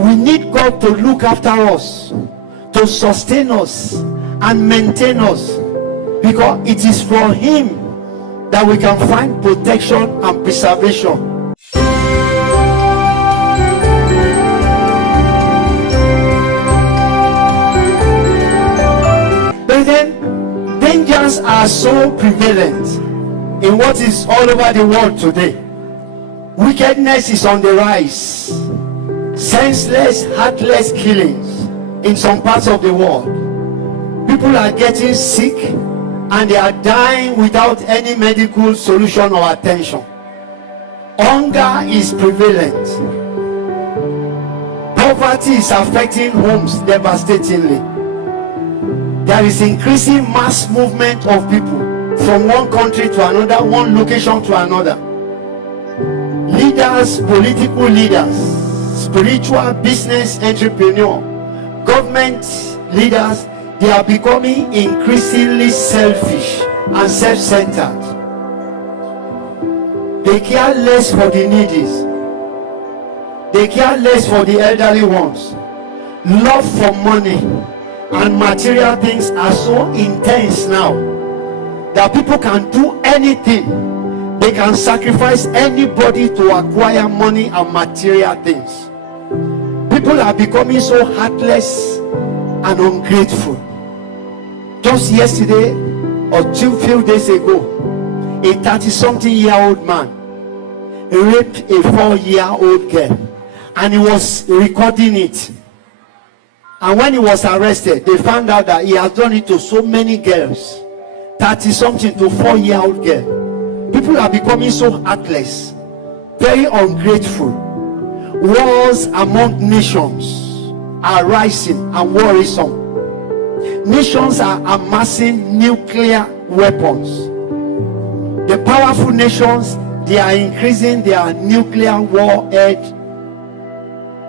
We need God to look after us, to sustain us and maintain us, because it is from Him that we can find protection and preservation. But then, dangers are so prevalent in what is all over the world today. Wickedness is on the rise. Senseless, heartless killings in some parts of the world. People are getting sick and they are dying without any medical solution or attention. Hunger is prevalent. Poverty is affecting homes devastatingly. There is increasing mass movement of people from one country to another, one location to another. Leaders, political leaders, spiritual business entrepreneur, government leaders, they are becoming increasingly selfish and self-centered. They care less for the needy. They care less for the elderly ones. Love for money and material things are so intense now that people can do anything. They can sacrifice anybody to acquire money and material things. People are becoming so heartless and ungrateful. Just yesterday or few days ago, a 30-something-year-old man raped a 4-year-old girl, and he was recording it. And when he was arrested, they found out that he has done it to so many girls, 30-something to 4-year-old girl. People are becoming so heartless, very ungrateful. Wars among nations are rising and worrisome. Nations are amassing nuclear weapons. The powerful nations, they are increasing their nuclear warhead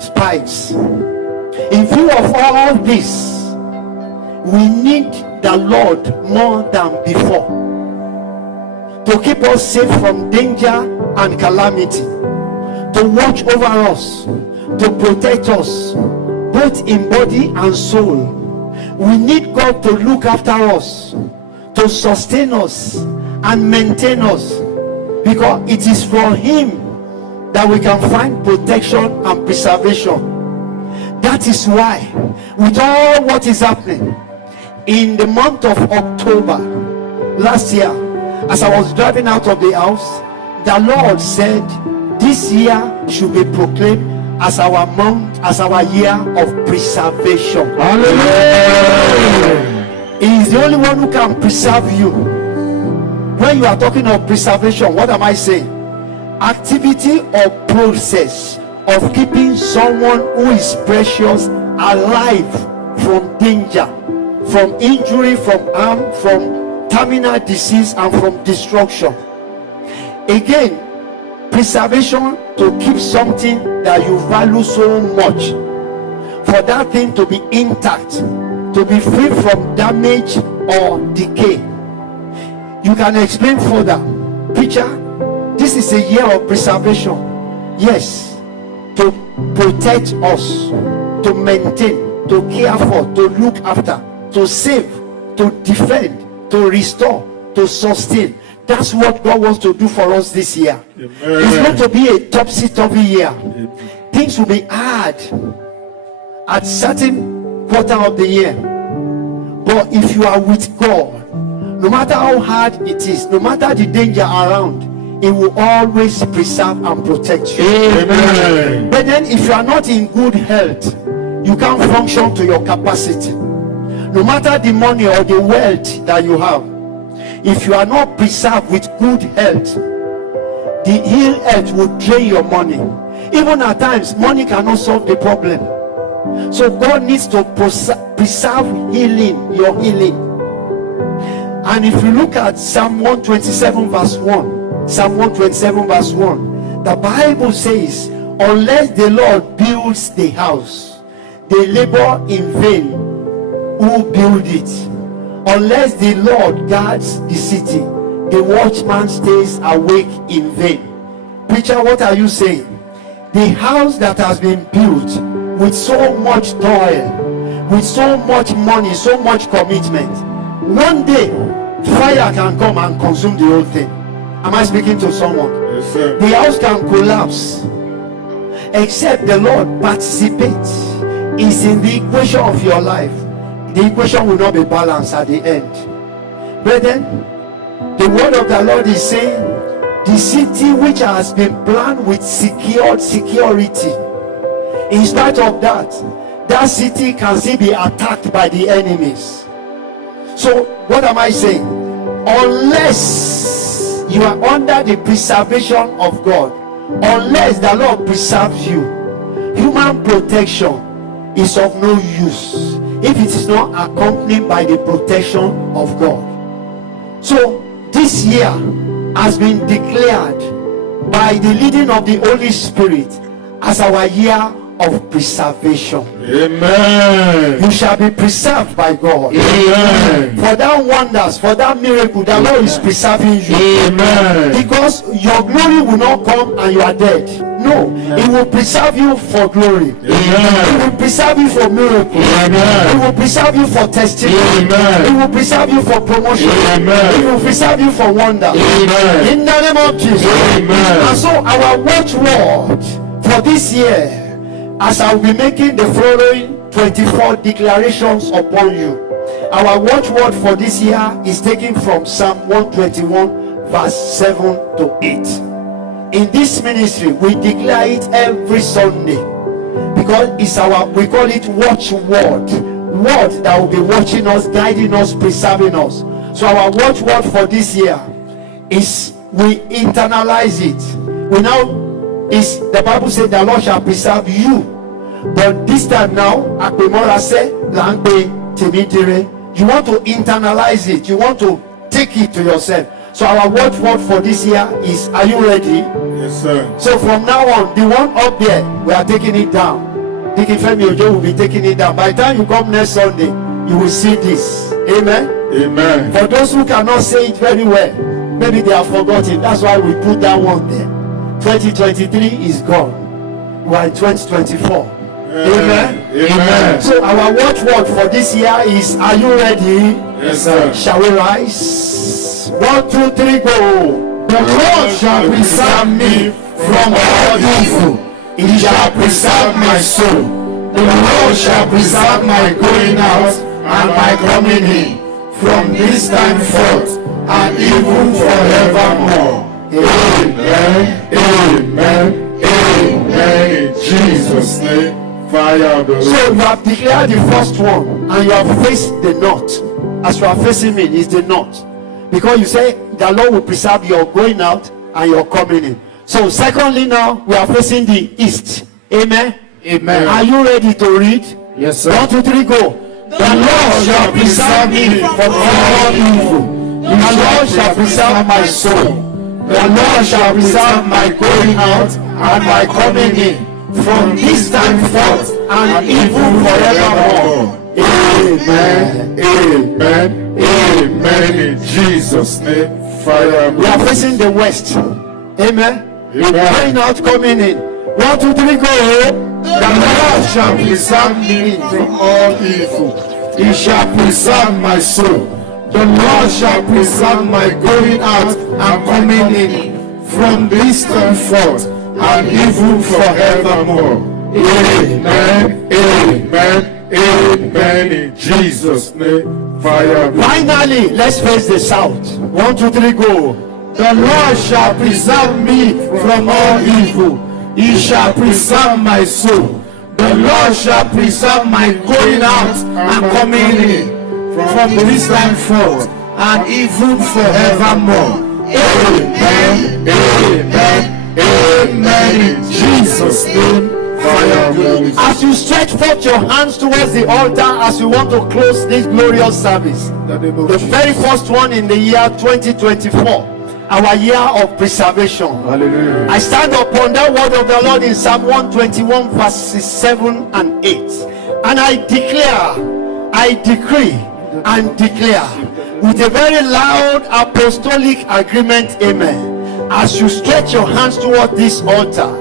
spikes. In view of all this, we need the Lord more than before to keep us safe from danger and calamity, to watch over us, to protect us, both in body and soul. We need God to look after us, to sustain us and maintain us, because it is from Him that we can find protection and preservation. That is why, with all what is happening, in the month of October last year, as I was driving out of the house, the Lord said this year should be proclaimed as our month, as our year of preservation. Hallelujah! He is the only one who can preserve you. When you are talking of preservation, what am I saying? Activity or process of keeping someone who is precious alive from danger, from injury, from harm, from terminal disease, and from destruction. Again, preservation, to keep something that you value so much, for that thing to be intact, to be free from damage or decay. You can explain further. Preacher, this is a year of preservation. Yes, to protect us, to maintain, to care for, to look after, to save, to defend, to restore, to sustain. That's what God wants to do for us this year. Amen. It's going to be a topsy-turvy year. Amen. Things will be hard at certain quarter of the year. But if you are with God, no matter how hard it is, no matter the danger around, He will always preserve and protect you. Amen. But then if you are not in good health, you can't function to your capacity. No matter the money or the wealth that you have, if you are not preserved with good health, the ill health will drain your money. Even at times, money cannot solve the problem. So God needs to preserve healing, your healing. And if you look at Psalm 127 verse 1, Psalm 127 verse 1, the Bible says, unless the Lord builds the house, they labor in vain who build it. Unless the Lord guards the city, the watchman stays awake in vain. Preacher, what are you saying? The house that has been built with so much toil, with so much money, so much commitment, one day fire can come and consume the whole thing. Am I speaking to someone? Yes, sir. The house can collapse except the Lord participates. Is in the equation of your life. The equation will not be balanced at the end. Brethren, the word of the Lord is saying, the city which has been planned with secured security, in spite of that, that city can still be attacked by the enemies. So what am I saying? Unless you are under the preservation of God, unless the Lord preserves you, human protection is of no use if it is not accompanied by the protection of God. So this year has been declared by the leading of the Holy Spirit as our year of preservation. Amen. You shall be preserved by God. Amen. For that wonders, for that miracle, the Lord is preserving you. Amen. Because your glory will not come and you are dead. No, He will preserve you for glory. Amen. He will preserve you for miracle. Amen. He will preserve you for testimony. Amen. He will preserve you for promotion. Amen. He will preserve you for wonder. Amen. In the name of Jesus. Amen. And so our watchword for this year, as I will be making the following 24 declarations upon you, our watchword for this year is taken from Psalm 121 verse 7 to 8. In this ministry, we declare it every Sunday because it's our, we call it watchword, word that will be watching us, guiding us, preserving us. So our watchword for this year is, we internalize it. We now, is the Bible said the Lord shall preserve you, but this time now Akpemora say Langbe Timitire, you want to internalize it, you want to take it to yourself. So our watchword for this year is, are you ready? Yes, sir. So from now on, the one up there, we are taking it down. Dickie Femi Ojo will be taking it down. By the time you come next Sunday, you will see this. Amen. Amen. For those who cannot say it very well, maybe they have forgotten. That's why we put that one there. 2023 is gone. We are in 2024. Amen. Amen. So our watchword for this year is, are you ready? Yes, sir. Shall we rise? 1, 2, 3, go. The Lord shall preserve me from all evil. He shall preserve my soul. The Lord shall preserve my going out and my coming in from this time forth and even forevermore. Amen. Amen. Amen. In Jesus' name. Fire of the Lord. So you have declared the first one and you have faced the north. As you are facing me, is the north. Because you say the Lord will preserve your going out and your coming in. So secondly, now we are facing the east. Amen. Amen. Are you ready to read? Yes, sir. 1, 2, 3, go. The Lord shall preserve me from all evil. The Lord shall preserve my soul. The Lord shall preserve my going out and my coming in from this time forth and even forevermore. Amen. Amen. Amen. In Jesus' name. Fire. We are facing the west. Amen. Amen. Going out, coming in. 1, 2, 3, go. The Lord shall preserve me from all evil. He shall preserve my soul. The Lord shall preserve my going out and coming in from this time forth and even forevermore. Amen. Amen. Amen. In Jesus' name. Fire. Finally, let's face the south. 1, 2, 3, go. The Lord shall preserve me from all evil. He shall preserve my soul. The Lord shall preserve my going out and coming in from this time forth and even forevermore. Amen. Amen. Amen. In Jesus' name. Fire. As you stretch forth your hands towards the altar as we want to close this glorious service, the very first one in the year 2024, our year of preservation. Hallelujah. I stand upon that word of the Lord in Psalm 121 verses 7 and 8, and I declare, I decree and declare with a very loud apostolic agreement, amen. As you stretch your hands toward this altar,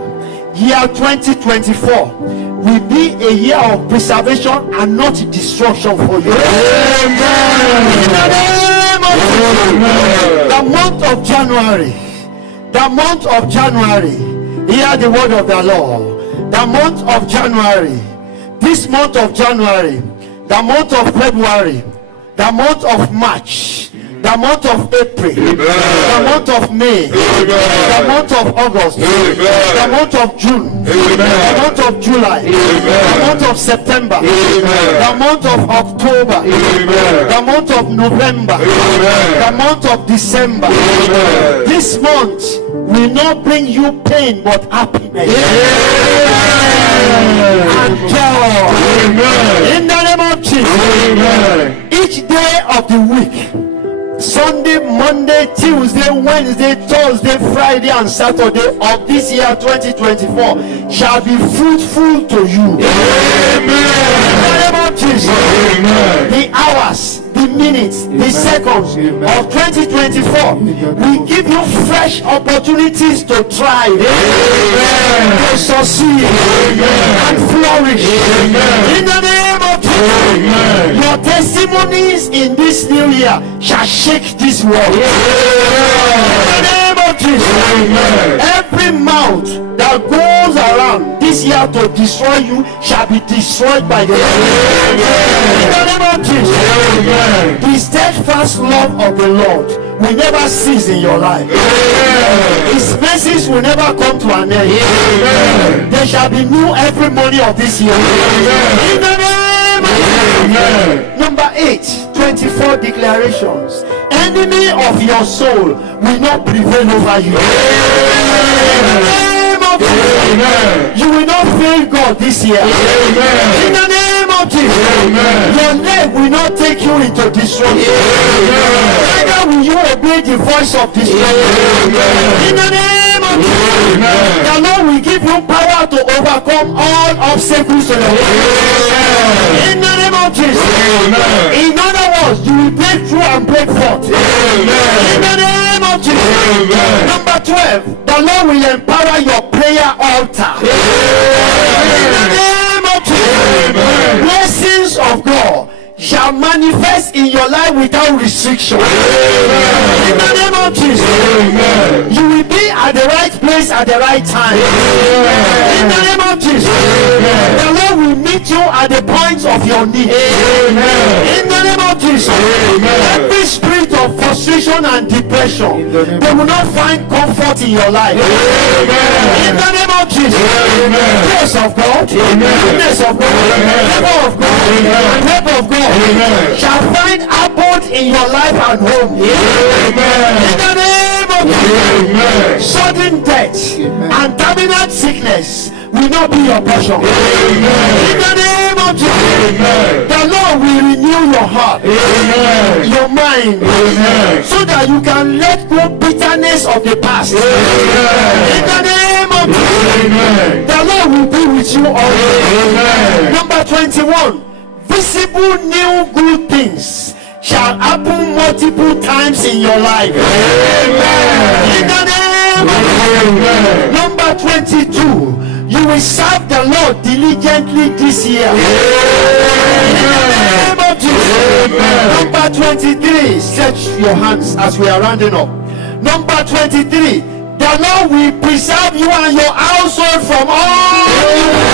year 2024 will be a year of preservation and not destruction for you. Amen. In the name of Jesus. The month of January, hear the word of the Lord. The month of January, this month of January, the month of February, the month of March, the month of April, the month of May, the month of August, the month of June, the month of July, the month of September, the month of October, the month of November, the month of December. This month will not bring you pain but happiness and joy. In the name of Jesus. Each day of the week, Sunday, Monday, Tuesday, Wednesday, Thursday, Friday, and Saturday of this year 2024 shall be fruitful to you. Amen. In the name of Jesus. Amen. The hours, the minutes, the seconds of 2024 will give you fresh opportunities to thrive, to succeed, and flourish. In the name of Jesus. Your testimonies in this new year shall shake this world. In the name of Jesus. Every mouth that goes around this year to destroy you shall be destroyed by the Lord. In the name of Jesus. The steadfast love of the Lord will never cease in your life. His mercies will never come to an end. There shall be new every morning of this year. In the name of Jesus. Number 8, 24 declarations. Enemy of your soul will not prevail over you. In the name of Jesus. You will not fail God this year. In the name of Jesus. Your leg will not take you into destruction. Neither will you obey the voice of destruction. In the name of Jesus. The Lord will give you power to overcome all obstacles to your way. In the name of Jesus. In other words, you will break through and break forth. In the name of Jesus. Number 12, the Lord will empower your prayer altar. In the name of Jesus. Blessings of God shall manifest in your life without restriction. In the name of Jesus. You will be at the right place at the right time. In the name of Jesus. The Lord will meet you at the point of your need. In the name of Jesus. Every spirit of frustration and depression, they will not find comfort in your life. In the name of Jesus. Grace of God, goodness of God, favor of God, and help of God shall find abode in your life and home. In the name of Jesus. Sudden death and terminal sickness will not be your portion. In the name of Jesus. The Lord will renew your heart, your mind, so that you can let go bitterness of the past. In the name of Jesus. The Lord will be with you always. Number 21. Visible new good things shall happen multiple times in your life. In the name of Jesus. Number 22. You will serve the Lord diligently this year. In the name of Jesus. Number 23. Stretch your hands as we are rounding up. Number 23. The Lord will preserve you and your household from all evil.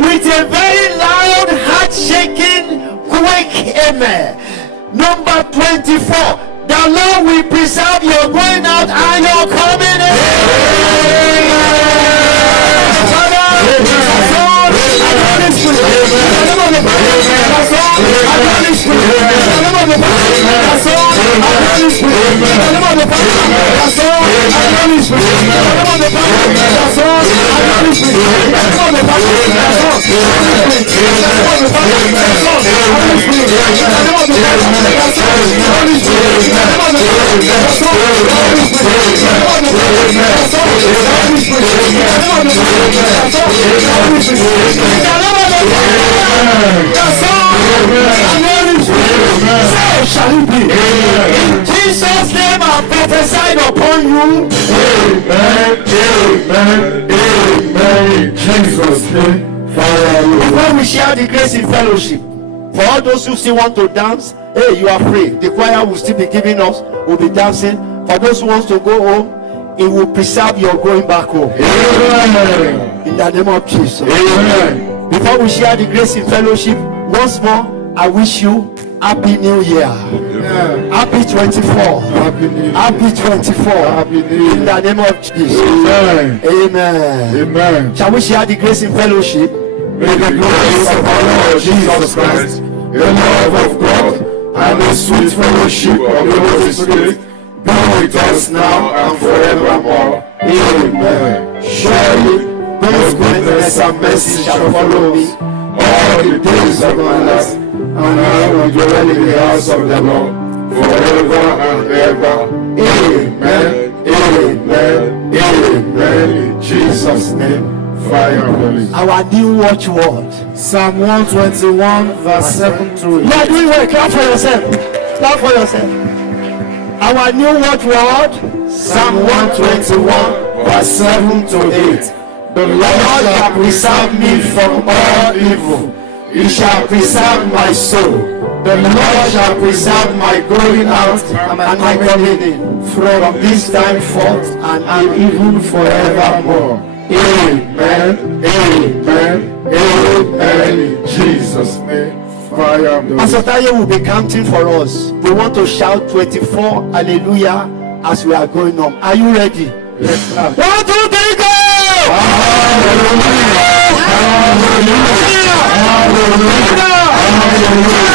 With a very loud, heart-shaking, quick amen. Number 24. The Lord will preserve your going out and your coming in. So shall it be. In Jesus' name I prophesied upon you. Amen, amen, amen. In Jesus' name, fire you. When we share the grace in fellowship, for all those who still want to dance, hey, you are free. The choir will still be giving us, will be dancing. For those who want to go home, it will preserve your going back home. Amen. In the name of Jesus. Amen. Before we share the grace in fellowship, once more, I wish you Happy New Year. Amen. Happy 24. Happy New Year. Happy 24. Happy New Year. In the name of Jesus. Amen. Amen. Amen. Shall we share the grace in fellowship? May the grace of our Lord Jesus Christ, the love of God, and the sweet fellowship of the Holy Spirit be with us now and forevermore. Amen. Surely, God's goodness and mercy shall follow me all the days of my life, and I will dwell in the house of the Lord forever and ever. Amen. Amen. Amen. In Jesus' name. Fire, Holy. Our new watchword. Psalm 121 verse 7 to 8. You are doing well. Clap for yourself. Clap for yourself. Our new watchword. Psalm 121 verse 7 to 8. The Lord shall preserve me from all evil. He shall preserve my soul. The Lord shall preserve my going out and my coming in from this time forth and even forevermore. Amen, amen, amen. In Jesus' name, fire. Pastor Taye will be counting for us. We want to shout 24 hallelujah as we are going on. Are you ready? Let's clap. 1, 2, 3, go! Hallelujah, hallelujah,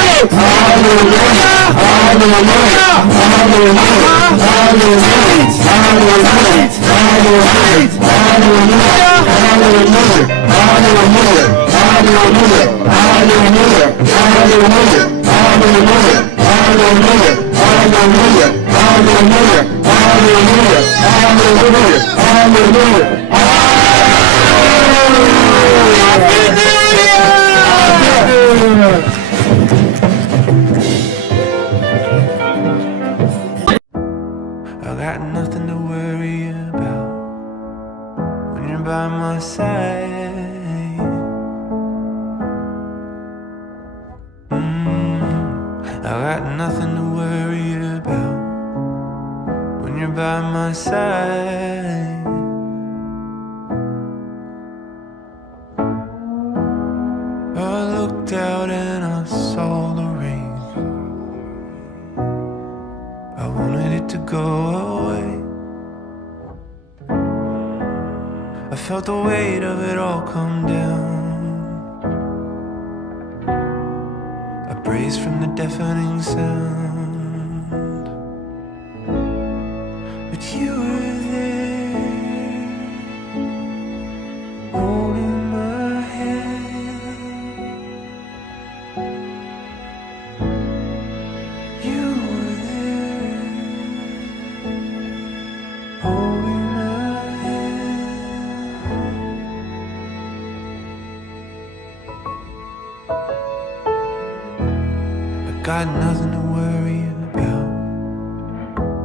hallelujah, hallelujah, hallelujah, hallelujah, I got nothing to worry about when you're by my side. I got nothing to worry about when you're by my side. I looked out and I saw the rain. I wanted it to go away. I felt the weight of it all come down. I praised from the deafening sound. But you were there, holding my hand. You were there, holding my hand. I got nothing to worry about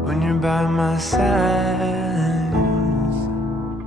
when you're by my side.